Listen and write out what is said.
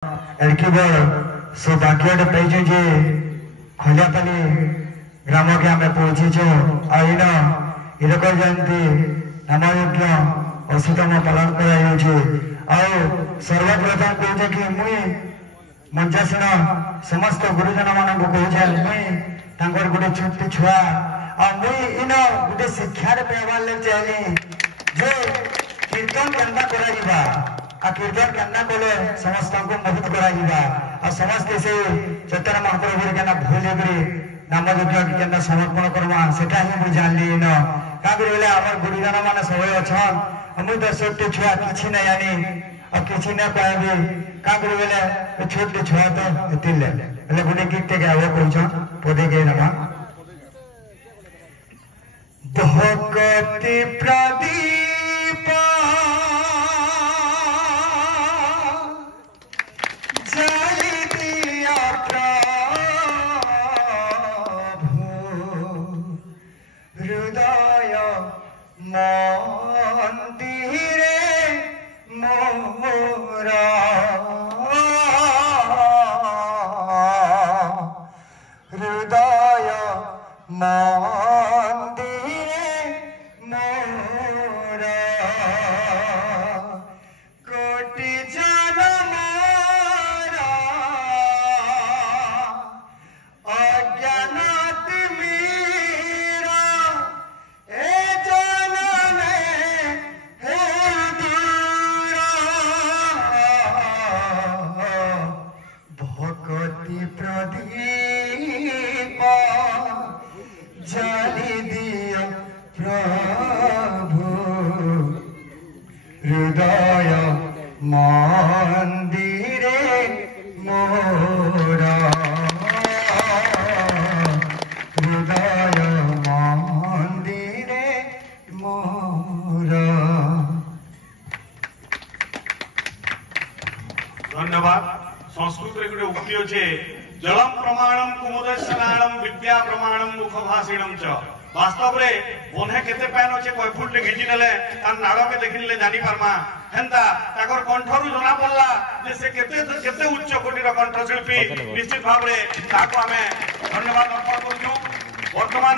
एलकी सौभाग्य पाइछु जे खलियापाली ग्राम के आम पहुंचीचु आईन इरक जयंती नाम यज्ञ अशीतम पालन कर सर्वप्रथम कहे कि मुई मंचासीन समस्त गुरुजन मान कहे मुई गोटे छोटे छुआ मुई इन गोटे शिक्षा पाइबार लगे चाहिए जे कीर्तन केन्ता करा कीर्तन केन्ना कले समस्त को मोहित करा समस्ते से चैतन्य महाप्रभु के भूल नाम यज्ञ के समर्पण करमा सेटा ही मुझे जानली इन क्या आम गुरुजन मान सब अच्छा मुझे तो छोटे छुआ कि नहीं जानी और किसी न कहबी क्या करे छोटे छुआ तो ये गोटे गीत गाव कह पदे गए नमा भगति प्रदीप जलि दिया प्रभु हृदय मंदिरे मोरा हृदय मंदिरे मोरा कोटि जन्मरा अज्ञानात मेरा ए जन्म हे दूरा भगति प्रदीप जलि दिया प्रभु हृदय मंदिरे मोरा हृदय मंदिरे मोरा। धन्यवाद। संस्कृत रे गोटे उक्ति अछि जलम प्रमाणम कुमुदस्नानम विद्या प्रमाणम मुखभाषिणम च। वास्तव रे ओने केते पैन अछि कोइ फुट ले घिची नेले तार नाड़ के देखिले जानि परमा हेंता ताकर कंठरु जना पड़ला जे से केते उच्च कोटि रो कंठशिल्पी निश्चित भाव रे ताको हमें धन्यवाद अर्पण करछु। वर्तमान